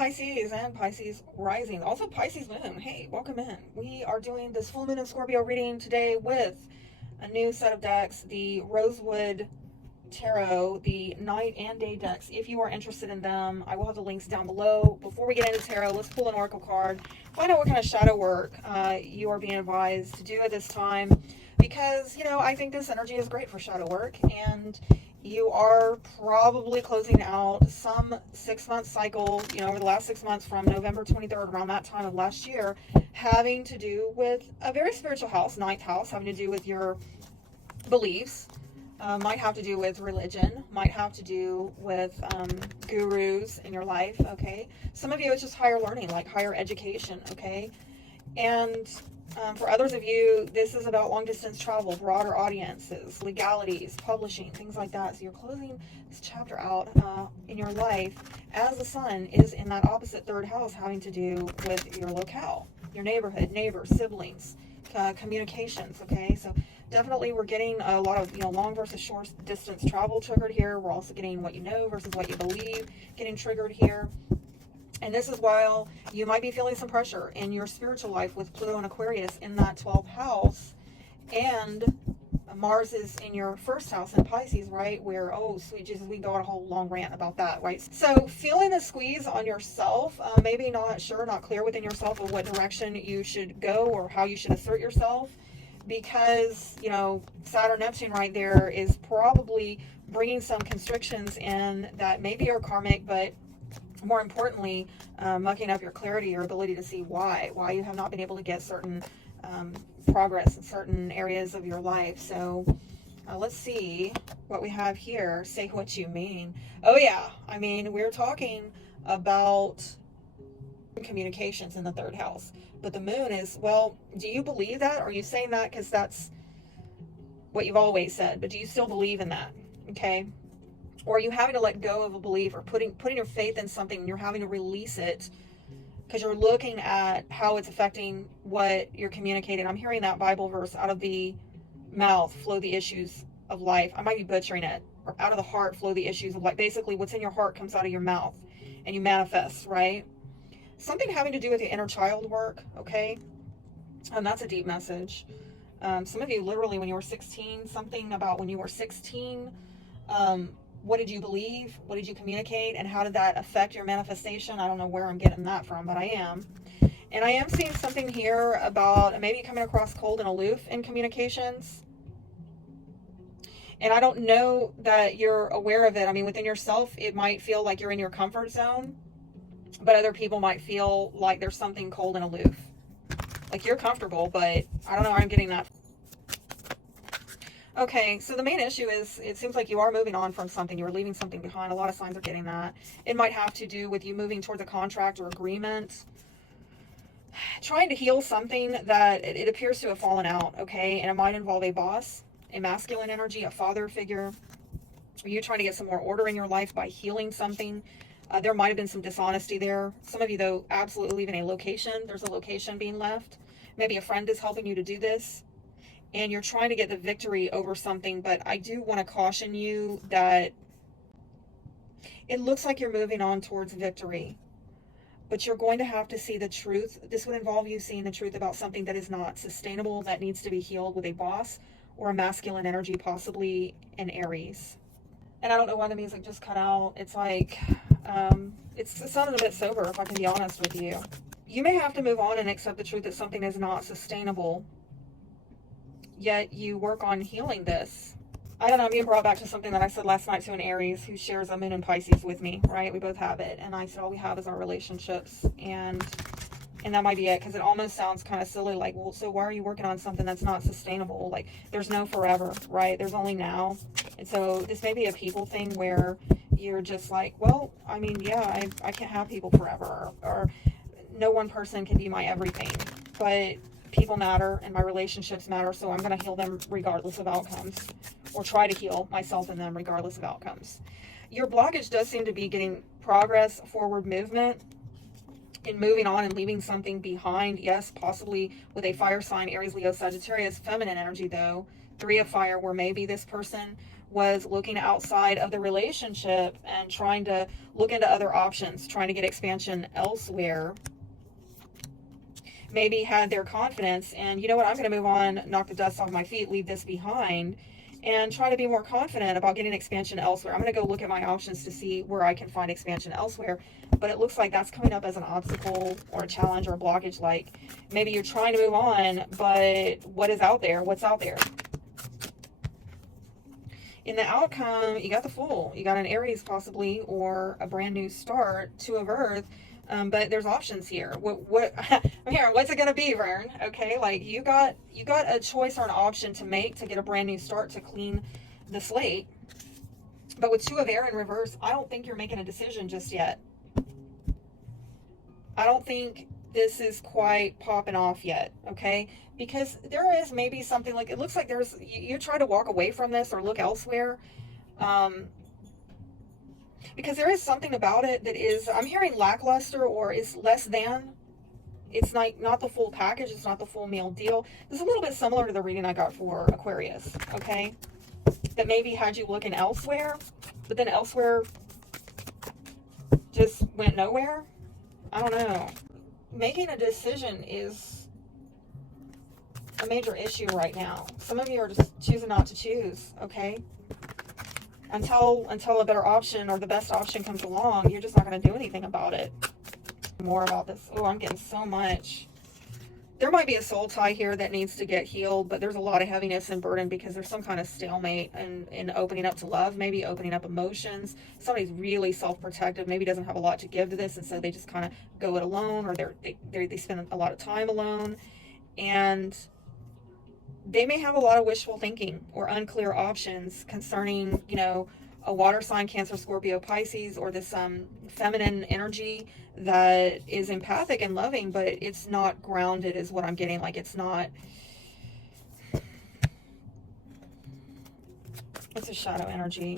Pisces and Pisces rising. Also Pisces moon. Hey, welcome in. We are doing this full moon in Scorpio reading today with a new set of decks, the Rosewood Tarot, the night and day decks. If you are interested in them, I will have the links down below. Before we get into tarot, let's pull an oracle card. Find out what kind of shadow work you are being advised to do at this time. Because, I think this energy is great for shadow work. And you are probably closing out some 6-month cycle, over the last 6 months from November 23rd, around that time of last year, having to do with a very spiritual house, ninth house, having to do with your beliefs. Might have to do with religion, might have to do with gurus in your life, okay? Some of you, it's just higher learning, like higher education, okay? And for others of you, this is about long-distance travel, broader audiences, legalities, publishing, things like that. So you're closing this chapter out in your life as the sun is in that opposite third house, having to do with your locale, your neighborhood, neighbors, siblings, communications, okay? So definitely we're getting a lot of, long versus short distance travel triggered here. We're also getting what you know versus what you believe getting triggered here. And this is while you might be feeling some pressure in your spiritual life with Pluto and Aquarius in that 12th house. And Mars is in your first house in Pisces, right? Where, oh, sweet Jesus, we can go on a whole long rant about that, right? So feeling the squeeze on yourself, maybe not clear within yourself of what direction you should go or how you should assert yourself. Because, Saturn, Neptune right there is probably bringing some constrictions in that maybe are karmic, but more importantly, mucking up your clarity, your ability to see why you have not been able to get certain progress in certain areas of your life. So let's see what we have here. Say what you mean. Oh yeah, we're talking about communications in the third house, but the moon is, well, do you believe that? Or are you saying that because that's what you've always said, but do you still believe in that? Okay. Or are you having to let go of a belief or putting your faith in something and you're having to release it because you're looking at how it's affecting what you're communicating? I'm hearing that Bible verse, out of the mouth flow the issues of life. I might be butchering it. Or out of the heart flow the issues of life. Basically, what's in your heart comes out of your mouth and you manifest, right? Something having to do with your inner child work, okay? And that's a deep message. Some of you, literally, when you were 16, something about when you were 16, what did you believe? What did you communicate? And how did that affect your manifestation? I don't know where I'm getting that from, but I am. And I am seeing something here about maybe coming across cold and aloof in communications. And I don't know that you're aware of it. Within yourself, it might feel like you're in your comfort zone, but other people might feel like there's something cold and aloof. Like you're comfortable, but I don't know where I'm getting that. Okay, so the main issue is it seems like you are moving on from something. You're leaving something behind. A lot of signs are getting that. It might have to do with you moving towards a contract or agreement, trying to heal something that it appears to have fallen out, okay? And it might involve a boss, a masculine energy, a father figure. Are you trying to get some more order in your life by healing something? There might have been some dishonesty there. Some of you, though, absolutely leaving a location. There's a location being left. Maybe a friend is helping you to do this. And you're trying to get the victory over something, but I do want to caution you that it looks like you're moving on towards victory, but you're going to have to see the truth. This would involve you seeing the truth about something that is not sustainable, that needs to be healed with a boss or a masculine energy, possibly an Aries. And I don't know why the music just cut out. It's like, it sounded a bit sober, if I can be honest with you. You may have to move on and accept the truth that something is not sustainable, yet you work on healing this. I don't know, I'm being brought back to something that I said last night to an Aries who shares a moon in Pisces with me, right? We both have it. And I said, all we have is our relationships. And that might be it, because it almost sounds kind of silly, like, well, so why are you working on something that's not sustainable? Like, there's no forever, right? There's only now. And so this may be a people thing where you're just like, well, yeah, I can't have people forever, or no one person can be my everything. But people matter and my relationships matter, so I'm going to heal them regardless of outcomes, or try to heal myself and them regardless of outcomes. Your blockage does seem to be getting progress, forward movement, in moving on and leaving something behind. Yes, possibly with a fire sign, Aries, Leo, Sagittarius, feminine energy though, 3 of fire, where maybe this person was looking outside of the relationship and trying to look into other options, trying to get expansion elsewhere. Maybe had their confidence and, you know what, I'm going to move on, knock the dust off my feet, leave this behind, and try to be more confident about getting expansion elsewhere. I'm going to go look at my options to see where I can find expansion elsewhere. But it looks like that's coming up as an obstacle or a challenge or a blockage. Like maybe you're trying to move on, but what is out there? What's out there? In the outcome, you got the Fool. You got an Aries possibly, or a brand new start, Two of Earth. But there's options here. What here? What's it gonna be, Vern? Okay, like you got a choice or an option to make to get a brand new start, to clean the slate. But with Two of Air in reverse, I don't think you're making a decision just yet. I don't think this is quite popping off yet, okay? Because there is maybe something like, it looks like there's, you try to walk away from this or look elsewhere. Because there is something about it that is, I'm hearing lackluster or is less than. It's not the full package. It's not the full meal deal. It's a little bit similar to the reading I got for Aquarius, okay? That maybe had you looking elsewhere, but then elsewhere just went nowhere. I don't know. Making a decision is a major issue right now. Some of you are just choosing not to choose, okay? Until a better option or the best option comes along, you're just not going to do anything about it. More about this. Oh, I'm getting so much. There might be a soul tie here that needs to get healed, but there's a lot of heaviness and burden because there's some kind of stalemate in opening up to love, maybe opening up emotions. Somebody's really self-protective, maybe doesn't have a lot to give to this, and so they just kind of go it alone, or they spend a lot of time alone, and they may have a lot of wishful thinking or unclear options concerning, you know, a water sign, Cancer, Scorpio, Pisces, or this feminine energy that is empathic and loving, but it's not grounded is what I'm getting. Like it's a shadow energy.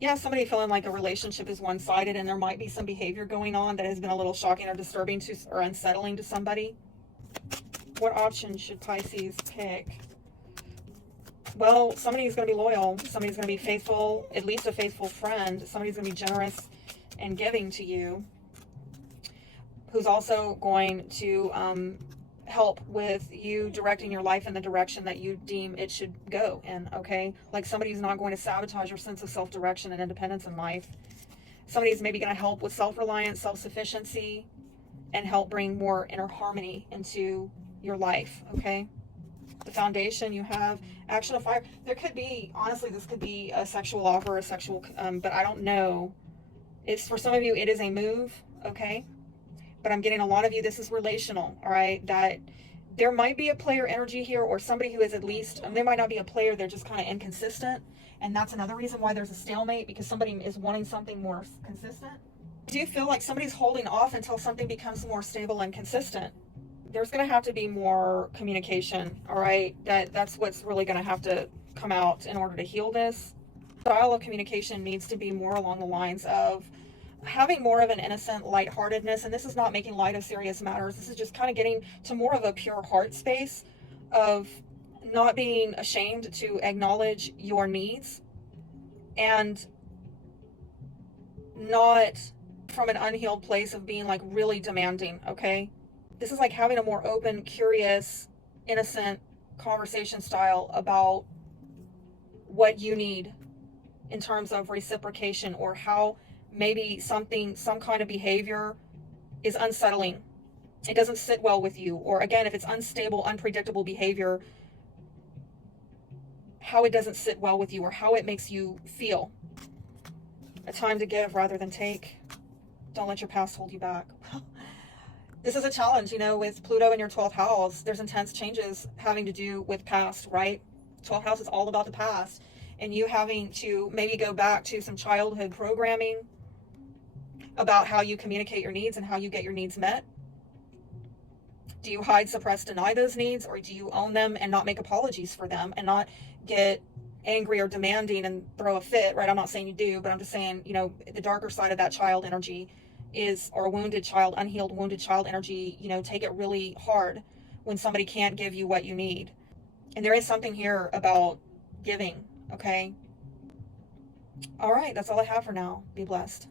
Yeah, somebody feeling like a relationship is one-sided and there might be some behavior going on that has been a little shocking or disturbing to or unsettling to somebody. What option should Pisces pick? Well, somebody's going to be loyal. Somebody's going to be faithful, at least a faithful friend. Somebody's going to be generous and giving to you, who's also going to help with you directing your life in the direction that you deem it should go in, okay? Like somebody's not going to sabotage your sense of self-direction and independence in life. Somebody's maybe going to help with self-reliance, self-sufficiency, and help bring more inner harmony into your life, okay? The foundation you have, action of fire. There could be, honestly, this could be a sexual offer, a sexual, but I don't know. It's for some of you, it is a move, okay? But I'm getting a lot of you, this is relational, all right? That there might be a player energy here, or somebody who is at least, they might not be a player, they're just kind of inconsistent. And that's another reason why there's a stalemate, because somebody is wanting something more consistent. Do you feel like somebody's holding off until something becomes more stable and consistent? There's going to have to be more communication, all right? That's what's really going to have to come out in order to heal this. Style of communication needs to be more along the lines of having more of an innocent lightheartedness, and this is not making light of serious matters. This is just kind of getting to more of a pure heart space of not being ashamed to acknowledge your needs and not from an unhealed place of being like really demanding, okay? This is like having a more open, curious, innocent conversation style about what you need in terms of reciprocation, or how maybe some kind of behavior is unsettling. It doesn't sit well with you. Or again, if it's unstable, unpredictable behavior, how it doesn't sit well with you or how it makes you feel. A time to give rather than take. Don't let your past hold you back. This is a challenge, you know, with Pluto in your 12th house. There's intense changes having to do with past, right? 12th house is all about the past. And you having to maybe go back to some childhood programming about how you communicate your needs and how you get your needs met. Do you hide, suppress, deny those needs, or do you own them and not make apologies for them and not get angry or demanding and throw a fit, right? I'm not saying you do, but I'm just saying, you know, the darker side of that child energy is, or wounded child, unhealed wounded child energy, you know, take it really hard when somebody can't give you what you need. And there is something here about giving. Okay. All right. That's all I have for now. Be blessed.